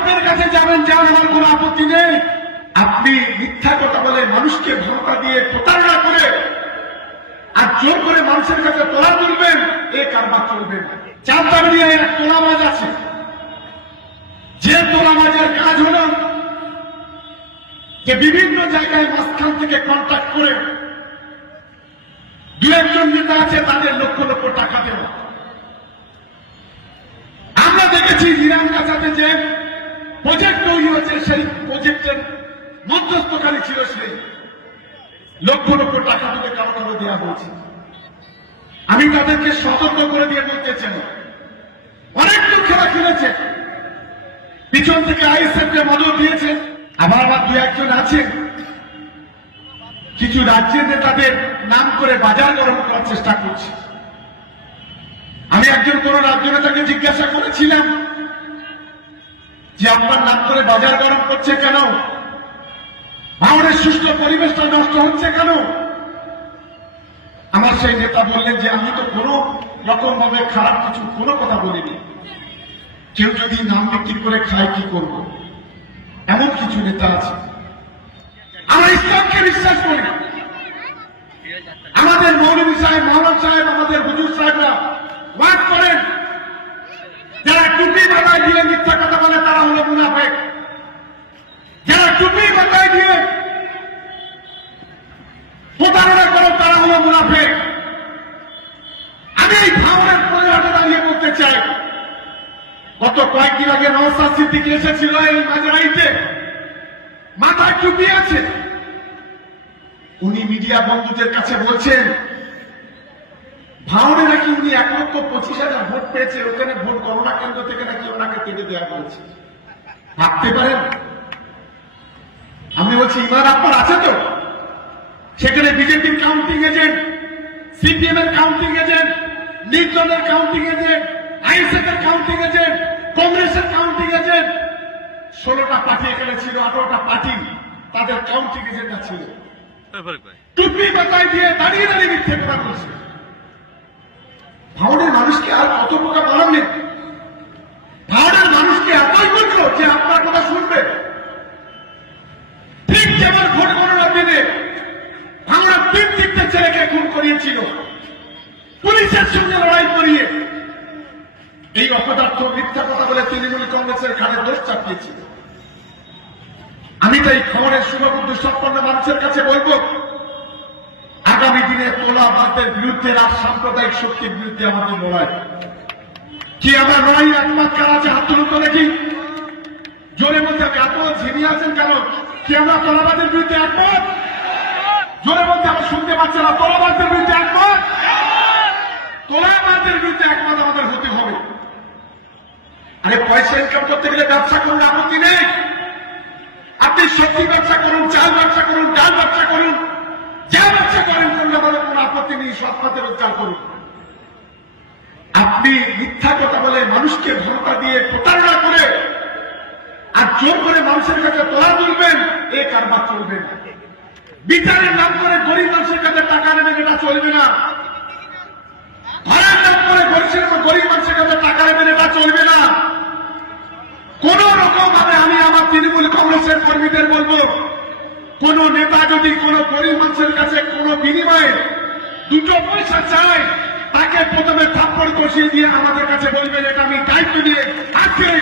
লোকের কাছে যাবেন যান আমার কোনো আপত্তি নেই। আপনি মিথ্যা কথা বলে মানুষকে ধোকা দিয়ে প্রতারণা করে আর জোর করে মানুষের কাছে তোলা তুলবেন, এ কারবার চলবে না। চারদার দিয়ে এক তোলাবাজ আছে। যে তোলাবাজের কাজ হলো যে বিভিন্ন জায়গায় মাঝখান থেকে কন্ট্যাক্ট করে দু একজন নেতা আছে, তাদের লক্ষ লক্ষ টাকা দেওয়া। আমরা দেখেছি ইরান কাছাতে যে প্রজেক্ট তৈরি হচ্ছে সেই প্রজেক্টের মধ্যস্থকারী ছিল সেই লক্ষ লক্ষ টাকা থেকে কারও কারও দেওয়া হয়েছে। আমি তাদেরকে সতর্ক করে দিয়ে বলতে চাই। অনেক খেলা খেলেছে। পিছন থেকে আইএসএফ কে মদত দিয়েছে। আবার আবার দু একজন আছে কিছু রাজ্যের নেতাদের নাম করে বাজার গরম করার চেষ্টা করছে। আমি একজন কোন রাজ্য নেতাকে জিজ্ঞাসা করেছিলাম যে আপনার নাম করে বাজার গরম করছে কেন? ভাঙনের সুস্থ পরিবেশটা নষ্ট হচ্ছে কেন? আমার সেই নেতা বললেন যে, আমি তো কোনো রকম ভাবে খারাপ কিছু, কোনো কথা বলিনি। কেউ যদি নাম বিক্রি করে খায়, কি করব? এমন কিছু নেতা আছে। আমরা ইসলামকে বিশ্বাস করি আমাদের মৌলভী সাহেব সাহেব আমাদের হুজুর সাহেবরা ওয়াক করেন যারা টুপি মাথায় দিয়ে মিথ্যা কথা বলে তারা হলো মুনাফেক যারা টুপি মাথায় দিয়ে প্রতারণা করে, তারা হলো মুনাফেক। আমি এই ভাবনের পরিবারটা দাঁড়িয়ে বলতে চাই। গত কয়েকদিন আগে নওসাদ সিদ্দিকি এসেছিল এই মাঝরাইতে মাথায় টুপি আছে। উনি মিডিয়া বন্ধুদের কাছে বলছেন ভাওনে নাকি উনি এক লক্ষ পঁচিশ হাজার ভোট পেয়েছে ওখানে ভোট গণনা কেন্দ্র থেকে নাকি ওনাকে কেটে দেওয়া হয়েছে। ভাবতে পারেন আমি বলছি ইমান আপনার আছে তো সেখানে বিজেপির কাউন্টিং এজেন্ট সিপিএম এর কাউন্টিং এজেন্ট নির্দলের কাউন্টিং এজেন্ট আইএসএফ এর কাউন্টিং এজেন্ট কংগ্রেসের কাউন্টিং এজেন্ট ষোলোটা পার্টি এখানে ছিল আঠারোটা পার্টি। তাদের কাউন্টিং এজেন্ট ছিল। টুপি মাথায় দিয়ে দাঁড়িয়ে দাঁড়িয়ে মিথ্যে কথা বলছে ভাওনের মানুষকে আর কত প্রকার বানাবেন ভাওনের মানুষকে এতই বলল যে আপনার কথা শুনবে। ঠিক যেমন ভোট গণনার দিনে আমরা তিন তিনটে ছেলেকে খুন করিয়েছিল। পুলিশের সঙ্গে লড়াই করিয়ে এই অপদার্থ মিথ্যা কথা বলে তৃণমূল কংগ্রেসের ঘাড়ে দোষ চাপিয়েছিল। আমি তো এই খবরের শুভবুদ্ধ সম্পন্ন মানুষের কাছে বলব, আগামী দিনে তোলাবাদের বিরুদ্ধে আর সাম্প্রদায়িক শক্তির বিরুদ্ধে আমাদের লড়াই। কি আমার লড়াই একমাত্র কারা আছে হাত তুলুন দেখি জোরে হবে আপনারা ঝিমিয়ে আছেন কেন? কি আমরা তোলাবাদের বিরুদ্ধে একমত? জোরে বলতে আমরা শুনতে পাচ্ছি না। তোলাবাদের বিরুদ্ধে একমত? তোলাবাদের বিরুদ্ধে একমত আমাদের হতে হবে। আরে পয়সা ইনকাম করতে গেলে ব্যবসা করুন, আপত্তি নেই। আপনি সবজি ব্যবসা করুন, চাল ব্যবসা করুন, ডাল ব্যবসা করুন, যা ব্যবসা করেন করলে বলে, কোনো আপত্তি নেই, সৎ পথে রোজগার করুন। আপনি মিথ্যা কথা বলে মানুষকে ধোকা দিয়ে প্রতারণা করে আর জোর করে মানুষের কাছে তোলা তুলবেন, এ কারবার চলবে না। বিচারের নাম করে গরিব মানুষের কাছে টাকা নেবেন এটা চলবে না। ভাড়ার নাম করে গরিবের গরিব মানুষের কাছে টাকা নেবেন এটা চলবে না। কোন রকম ভাবে আমি আমার তৃণমূল কংগ্রেসের কর্মীদের বলব, কোন নেতা যদি কোন গরিব মানুষের কাছে কোন বিনিময়ে দুটো পয়সা চায়, তাকে প্রথমে থাপ্পড় কষিয়ে দিয়ে আমাদের কাছে বলবেন, এটা আমি দায়িত্ব দিয়ে আজকে এই